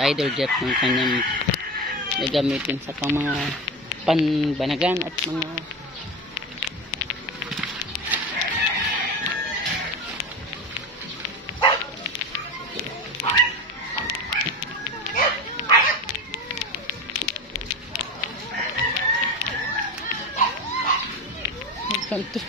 Idol Jeff ng kanyang gagamitin sa pang mga panbanagan at mga kanto.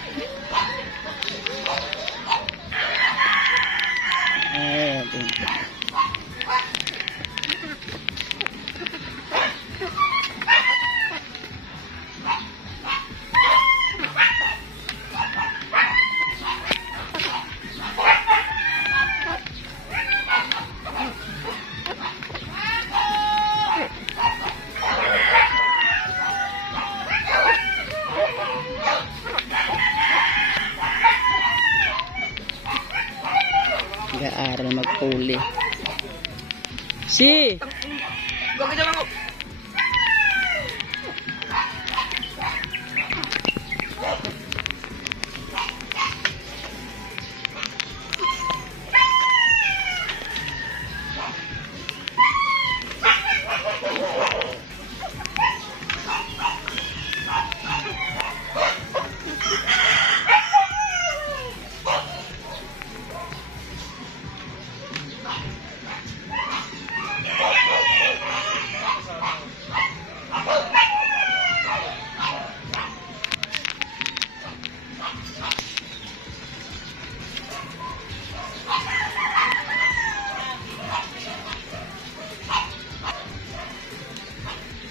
Nag-aaral magpuli. Si! Bakit naman ko?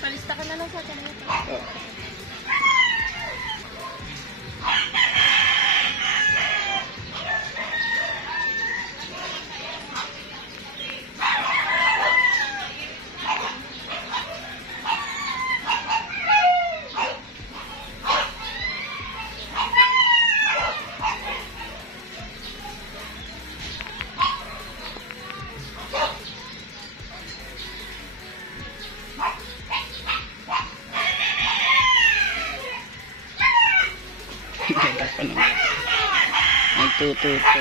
Palista ka na lang sa atin. Nagtututo.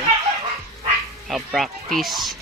Practice.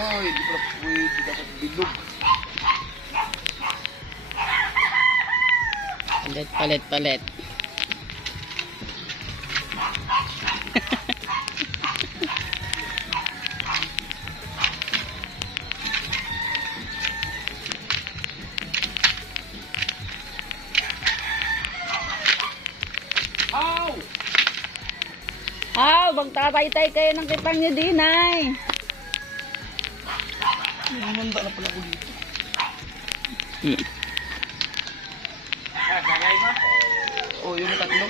Ay, di pala pwede dapat bilog. Palit. Magtatay-tay kayo ng kitang nyo din, ay. Namanda na pala ako dito. Sagay mo? Oh, yung tatlo.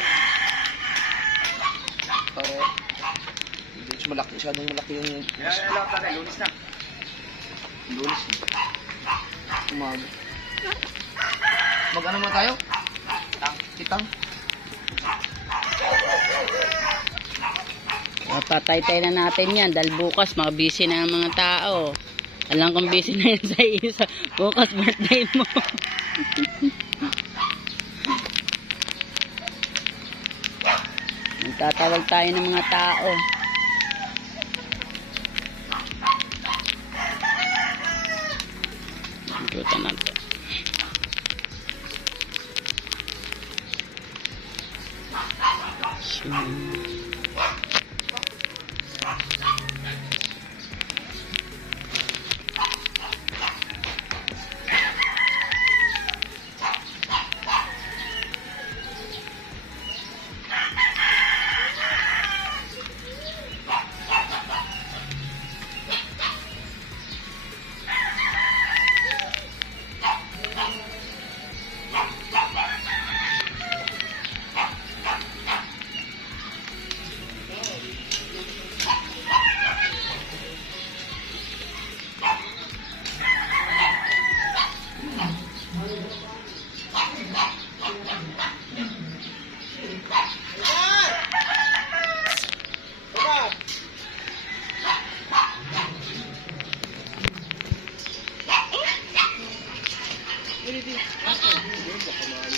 Para hindi malaki, masyadong malaki yung... Ilang tagay, lunis na. Lunis. Umaga. Mag-ano muna tayo? Kitang. Papatay-tay na natin yan dahil bukas mga busy na ang mga tao. Alam kong busy na yan sa isa. Bukas birthday mo. Magtatawag tayo ng mga tao. Ikutan natin.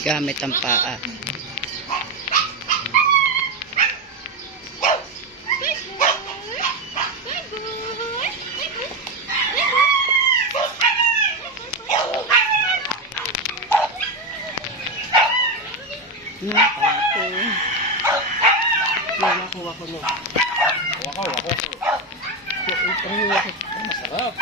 Gamit ang paa. Masarap.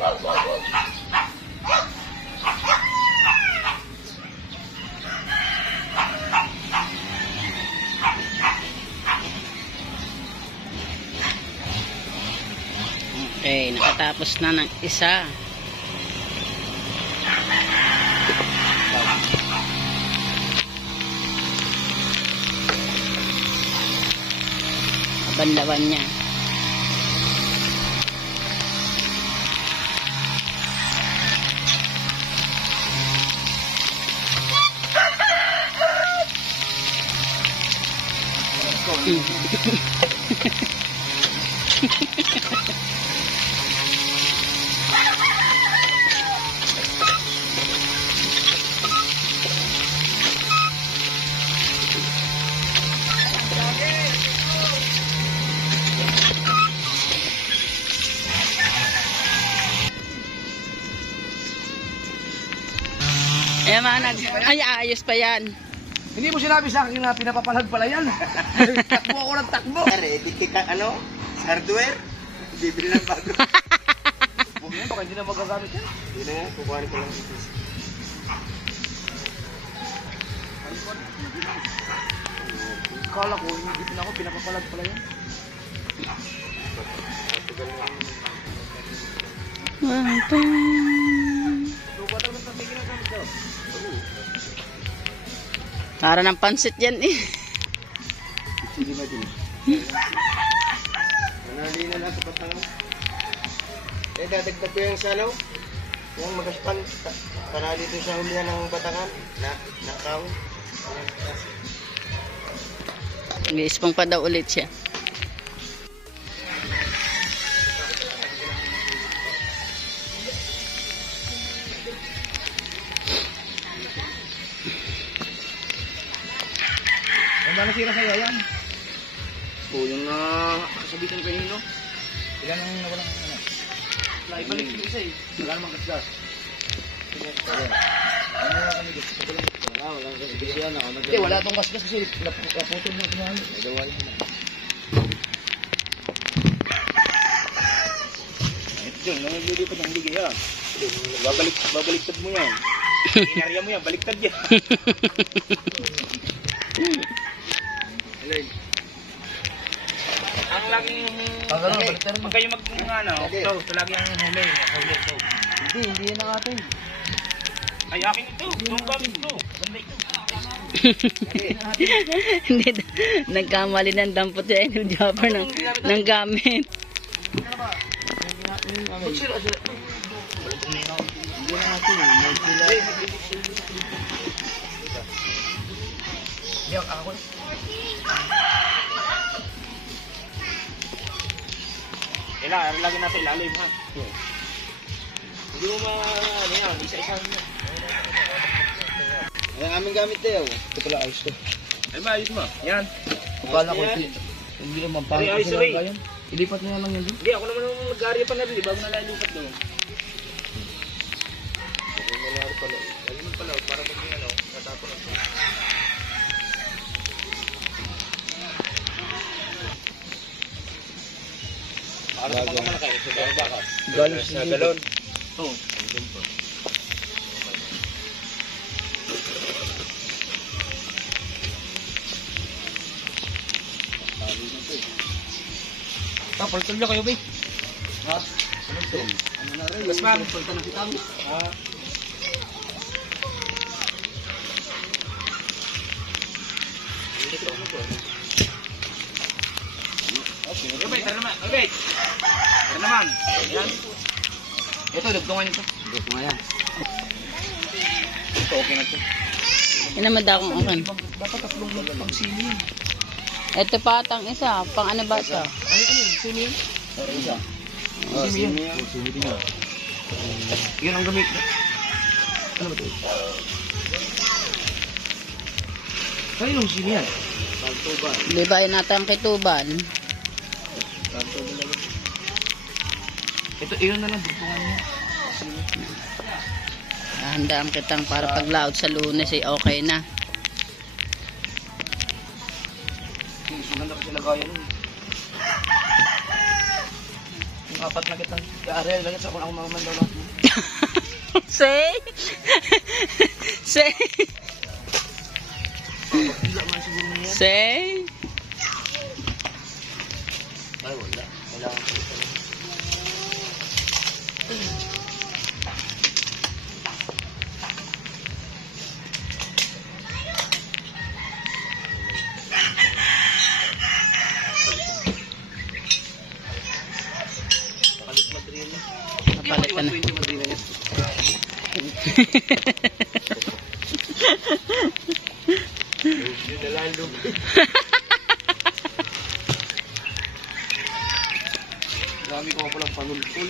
Okay, nakatapos na ng isa. Banlawan niya. Ayan mga ay, ayos pa yan. Hindi mo sinabi sa akin na pinapapalag pala yan. Takbo ako ng takbo. Ready ka ano? Sa hardware? Bibili ng bago. Huwag yan, baka hindi na magagamit yan. Hindi na nga, kukuhanin ko lang ito. Kala ko, hindi din ako, pinapapalag pala yan. Para ng pansit yan eh. Sige ba din? Manali na lang sa patangaw. Dadagdag ko yung salaw. Yung magaspan, panali doon sa hulihan ng batangan. Nakaw. Nag-iispong pa daw ulit siya. Ano ba nasira sa'yo yan? O, yung kasabitan ko yun, no? Ilan ang nawalang ano? Ibalik yung isa eh. Wala namang gasgas. Ano nga kami gusto? Walang kasabitan yan. Hindi, wala itong gasgas kasi naputol mo kumahan. May gawa yun. Diyan, nangyayari pa ng ligay yan. Babaliktad mo yan. Inarya mo yan, baliktad yan. Ang laging... Pag ano, baliktad mo. Pag kayo mag-ano, ito lagi ang huli. Ito. Hindi yan ang atin. Ay, akin ito. Itong gamit ko. Ganda ito. Hindi, nagkamali ng dampot siya yung jumper ng gamit. Magsira sila. Hindi yan ang atin. Hindi ako. Kailangan, lagi natin ilalim ha. Hindi mo ano yan, isa-isa mo. Ang aming gamit tayo. Ito pala ayos to. Ay ba, ayos mo? Yan. Akala ko hindi naman pangit Ay, kasi sorry. lang yan. Ilipat niya lang yan doon. Hindi, ako naman ang nag-area pa na rin. Bago nalalipat doon. Lalim pala, para pag may ano, natapon ako. Para sa mga malaki, ito ba bakit? Galing Sa galon. Oo. Palitan niyo kayo, Bay. Ha? Gas, ma'am. Palitan ng kitang. Okay, Bay, tara naman. Bay, tara naman. Ayan. Ito, dugtungan ito. Dugtungan yan. Ito, okay na ito. Yan naman daw kung okay. Dapat tatlong pang sili yun. Ito pa atang isa. Pang ano ba ito? Ano yun? Sili yun? Isa. Sili yan. Sili din yan. Yun ang gamit. Ano ba ito? Kaninong sili yan? Di ba yun natang kituban? Ito, iyon na lang. Dugtungan niya. Handaan kitang para pag laot sa Lunes ay okay na. Maganda kasi lagayan nun. Apat na kitang Ariel, lagyan sa kung ako mga mandaw lang. Say? Say? Wala man siguro niya. Say? Ay, wala. Kailangan ko ito. Nakalit madrina. Napalit ka na. 120 madrina niya. Yun na lalo. Dami ko palang panulpul.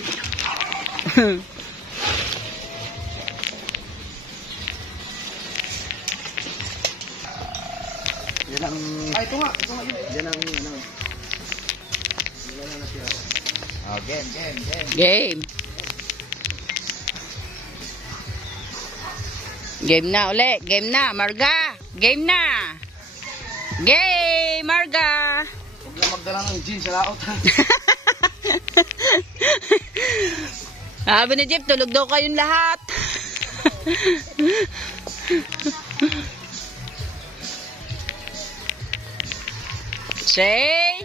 Yan ang... Ay, ito nga yun. Yan ang ano. Yan ang nasira. Game. Game. Game na uli. Game na, Marga. Game na. Game, Marga. Huwag lang magdala ng jeans sa laot. Sabi ni Jeep, tulog daw kayong lahat. Say?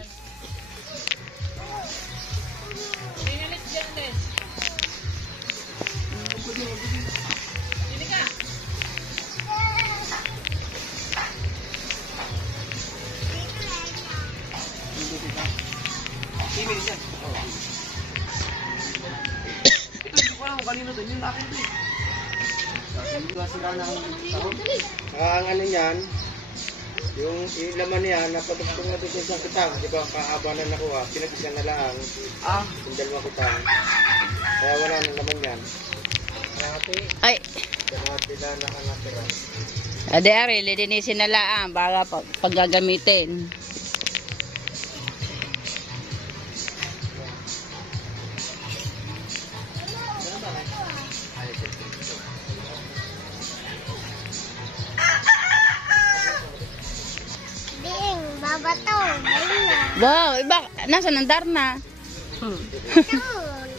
Email yan. Ito, hindi ko alam kung kanino doon. Yung akin ito eh. Hindi ko sila ng sahod. Ang ano niyan, yung laman niya, napadugtong na doon sa isang kitang. Di ba, kaaba na nakuha, pinag-isa na lang. Yung dalawa kitang. Kaya wala nang laman yan. Ay. Kalahati na nakanatira. Ade Ari, lilinisin na lang para paggagamitin. Ding, babato. Wow, iba, nasa nandar na.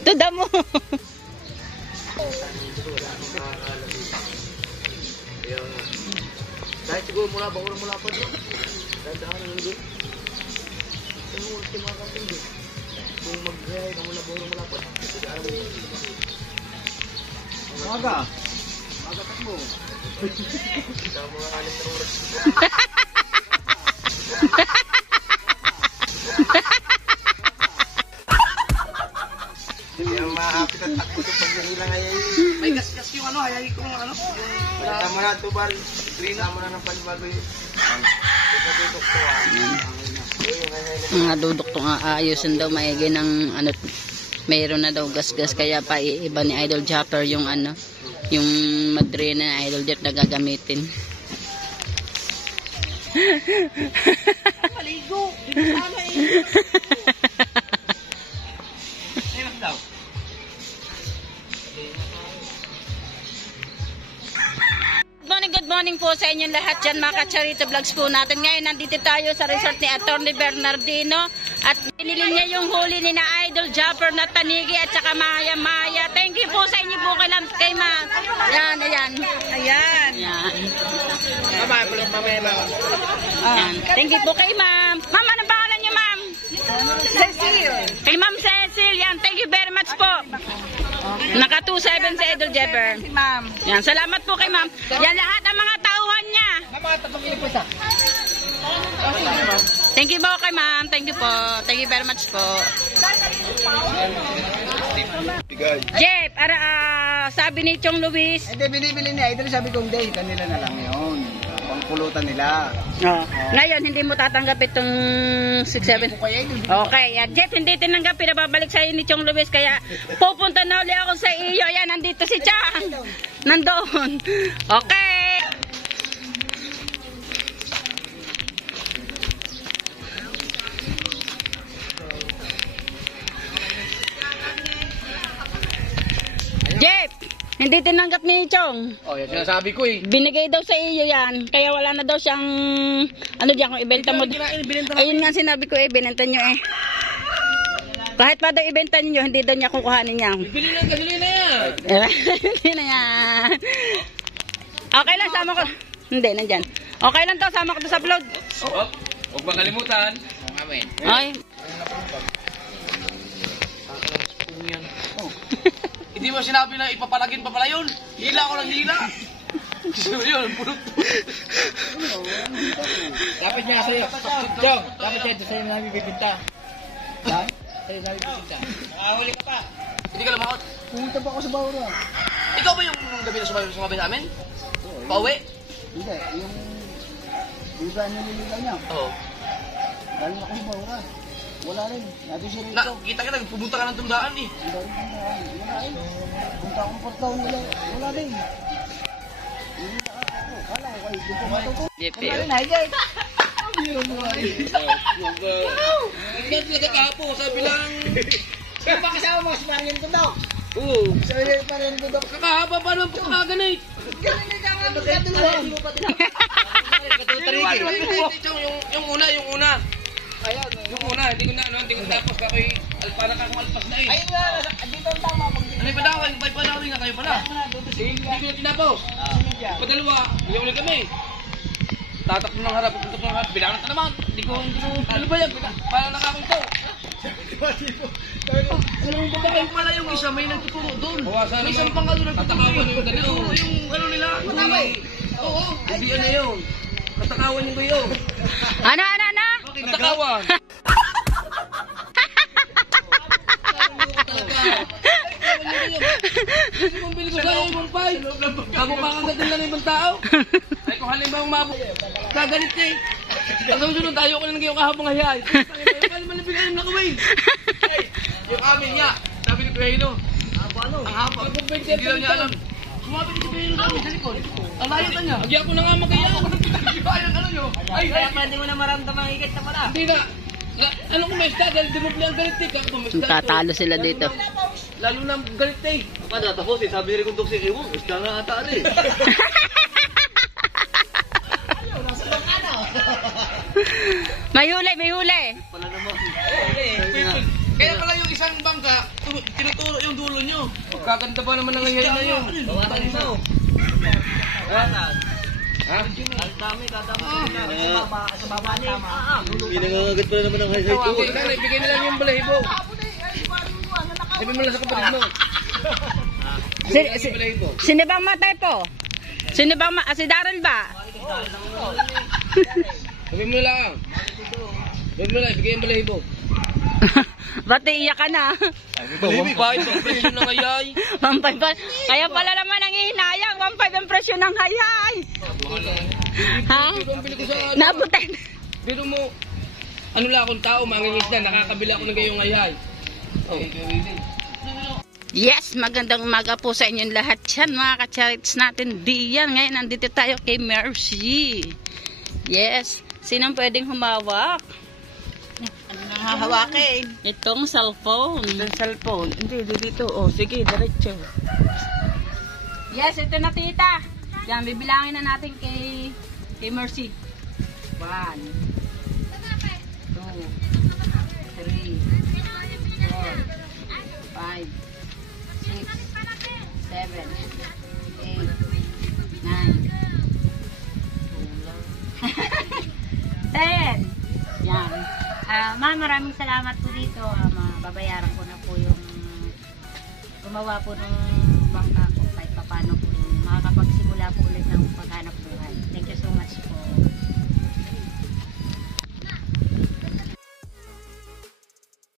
Ito damo. Dahil siguro mula pa doon. Dahil daan ang doon. Kung ultimo ka doon. Kung mag-rehay ka mula pa. Maga takbo. Kita mo nga alis ng oras. Yung maapit at takbo sa pagdahilang ayayi. May gas-gas yung ano, hayayi ko ng ano. Balita mo na ito, Bal. Balita mo na ng panibago yun. Ito ko Mga dudok to nga aayusin daw maigi ng ano, mayroon na daw gas-gas kaya pa iiba ni Idol Japper yung ano, yung madrina na Idol Jet na gagamitin. Maligo. Dito sana eh. Ayun daw. Good morning po sa inyong lahat dyan mga ka-Charito Vlogs po natin. Ngayon nandito tayo sa resort ni Atty. Bernardino at binili niya yung huli ni na Idol Japper na Tanigi at saka Maya. Thank you po sa inyo po kay ma'am. Ayan. Ayan. Ayan. Thank you po kay ma'am. Ma'am, anong pangalan niyo ma'am? Cecil. Kay ma'am Cecil. Yan. Thank you very much po. Naka 27 sa Idol Japper. Si ma'am. Yan. Salamat po kay ma'am. Yan lahat ang mga tauhan niya. Thank you po kay ma'am. Thank you po. Thank you very much po. Jeff, sabi ni Chong Luis. Hindi, binibili ni Idol. Sabi ko, hindi, kanila na lang yun. Pangpulutan nila. Ngayon, hindi mo tatanggap itong 6-7. Okay, Jeff, hindi tinanggap. Pinababalik sa'yo ni Chong Luis. Kaya pupunta na uli ako sa iyo. Yan, nandito si Chang. Nandoon. Okay. Jeff, hindi tinanggap ni Chong. Oh, yan sinasabi ko eh. Binigay daw sa iyo yan. Kaya wala na daw siyang ano diyan kung ibenta mo. Ayun nga sinabi ko binenta nyo eh. Kahit pa daw ibenta ninyo, hindi daw niya kukuhanin niya. Bili ng gasolina yan. Hindi na yan. Okay lang, sama ko. Hindi, nandyan. Okay lang to, sama ko to sa vlog. Huwag makalimutan. Ay. Hindi mo sinabi na ipapalagin pa pala yun. Hila ko lang hila. So yun, pulot. Dapat niya sa'yo. Jong, dapat sa'yo sa'yo namin bibinta. Ha? Sa'yo namin bibinta. Nakahuli ka pa. Hindi ka lumakot. Pumunta pa ako sa Baura. Ikaw ba yung gabi na sumabi sa amin? Pauwi? Hindi, yung... Iba niya nilila niya. Oo. Galing ako sa Baura. Wala rin. Natin siya Na, rito. kita pumunta ka ng tundaan eh. Wala rin tandaan. Wala rin. Punta akong portaw nila. Wala rin. Hindi na ako. Kala ko kayo. Dito matuto. Wala rin. Hi guys. Biro mo nga rin. Hindi talaga kapo. Sabi lang. Sino pa kasama mo? Si Marian ko daw. Oo. Si Marian ko daw. Kakahaba pa naman pagkakaganit. Ganun na kami magkatulungan. Yung una. Ayan. Yung una, hindi ko na tapos. Kakoy, alpana ka kung alpas na eh. Ayun nga. Dito ang tama. Ano pa daw? May panawin na kayo pala. Hindi ko na tinapos. Padalawa, hindi ulit kami. Tatak mo ng harap, pupunta mo ng harap. Bilangan ka naman. Hindi ko, ano ba yan? Parang nakakuntaw. Alam mo ba kayo pala yung isa may nagtuturo doon? May isang pangalo nagtuturo yung ganito. Yung ano nila. Oo. Hindi ano yun. Katakawan yung kayo. Ano? Katakawan. Gusto mong bili ko sa'yo yung 1.5. Kamukha kang ganda ng ibang tao. Ay kung halimbawa mabuk. Kagalit eh. Ang susunod tayo ko lang yung kahabang hayay. Kali malipin na kawin. Yung amin niya. Sabi ni Kuhino. Ang hapa. Hindi daw niya alam. Sumabit ni si Kuhino namin sa likod. Ang layo ka niya. Agi ako na nga magkaya. Ayun ano nyo. Ay, Pwede mo na maramdaman ang higit na pala. hindi na. Ano kung may isda dahil dumupli ang galit eh. Kung may isda. Tatalo sila dito. Lalo na galit eh. Ano, tapos eh, sabi ni Kundok si Ewo, isda nga ata eh. May huli. Kaya pala yung isang bangka, tinuturo yung dulo nyo. Pagkaganda pa naman ng ngayon na yun. Bawasan mo. Ha? Ang dami, kadami sa baba niya. Hindi nangangagat pa naman ang high-high ko. Tawagin na, ibigay nila yung balahibo. Sabi mo lang sa kapatid mo. Sino bang matay po? Si Daryl ba? Sabi mo lang. Sabi mo lang, ibigay yung balahibo. Ba't iiyak ka na? Pampay, ang presyo ng hayay. 1.5 ba? Kaya pala naman ang ihinayang. 1.5 ang presyo ng hayay. Ha? Ito ang bili ko sa ano. Nabutin. Pero mo, ano lang akong tao, mangingis na, nakakabila ako ng gayong hayay. Oh. Yes, magandang umaga po sa inyong lahat yan, mga ka-charits natin diyan. Ngayon, nandito tayo kay Mercy. Yes, sinong pwedeng humawak? Ano nang hahawakin? Itong cellphone. Yung cellphone. Hindi, dito. Oh, sige, diretso. Yes, ito na tita. Yan, bibilangin na natin kay Mercy. 1, 2, 3, 4, 5, 6, 7, 8, 9, 10. Yan. Ma'am, maraming salamat po dito. Babayaran ko na po yung gumawa po ng bangka ko kahit paano po makakapagsimula po ulit ng paghanap